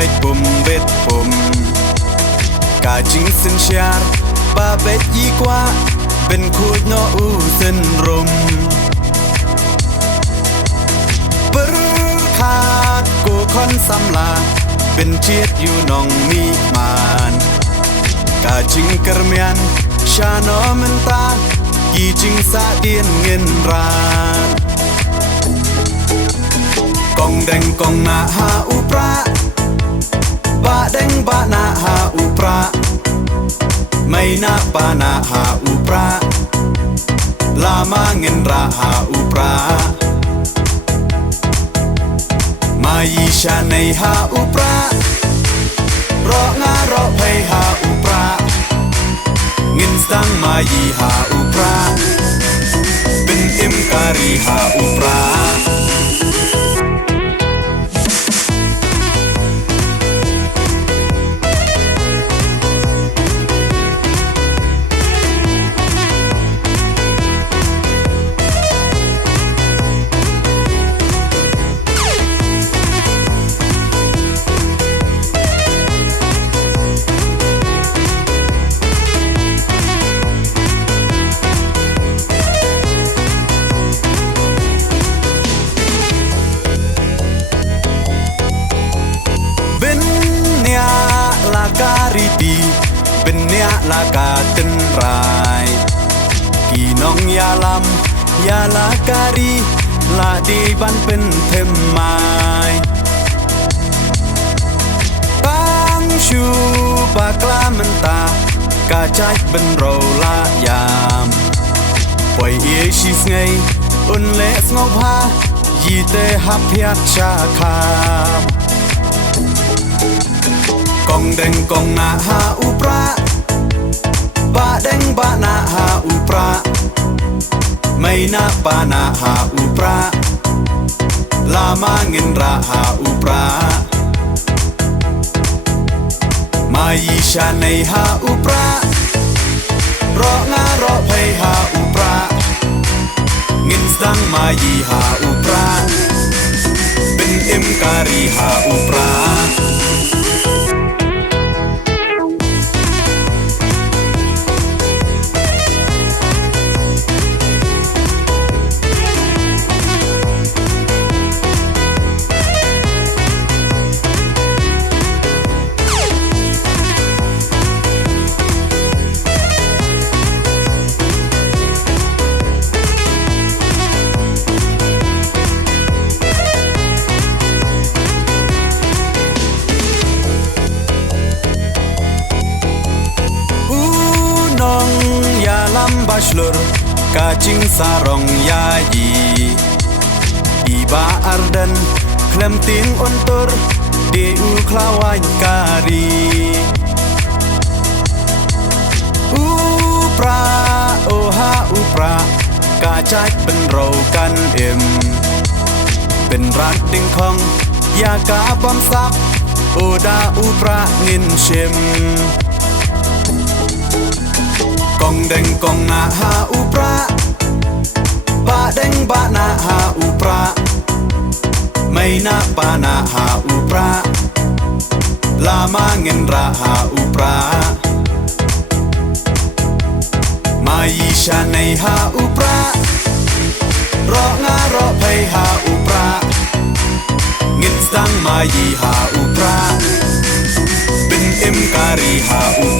bait bum bet bumกาจิงสินเชียร์บาเบ็ดยีกว่าเป็นคูดโนอูสินรมปรขาดกูคอนสำลาเป็นเชียดอยู่นองมีมานกาจิงกระเมียนชาโนมันตากีจิงสาเดียนเงินรานกองแดงกองนาหาอุปราบะแดงบะนาหาอุปราไม่นาปานาหาอุปราลามาเงินราหาอุปรามายีชาในหาอุปรารองารอเพหาอุปราเงินสังมายีหาอุปราเป็นเอ็มการีหาอุปราดีเป็นเนียลากาตินรายกีน้องยาลำยาลาการีลาดีบันเป็นเทมไม้ปังชูบากลามันตากาใจเป็นเราลายามปล่อยเอชิสไงอุนเลสงบฮายีเตหับยักชาคากองแดงกองนาหาอุปราบะแดงบะนาหาอุปราไม่นาปานาหาอุปราลามาเงินราหาอุปรามายีชาในหาอุปรารองารอเพหาอุปราเงินสังมายีหาอุปราเป็นเอ็มการีหาอุปราบาชลร์กาจิงสารองยายีอีบาอาร์ดันเคลมติงอนตอร์เดอูคลาวายการีอุปราโอฮาอุปรากาใจเป็นเรากันเอ็มเป็นรักดิ่งของยากาบอมซับโอดาอุปราเงินเชมกองแดงกองนาหาอุปราบะแดงบะนาหาอุปราไม่นาปานาหาอุปราลามาเงินราหาอุปรามายีชาในหาอุปรารองารอเพหาอุปราเงินสังมายีหาอุปราเป็นเอ็มการีหาอุป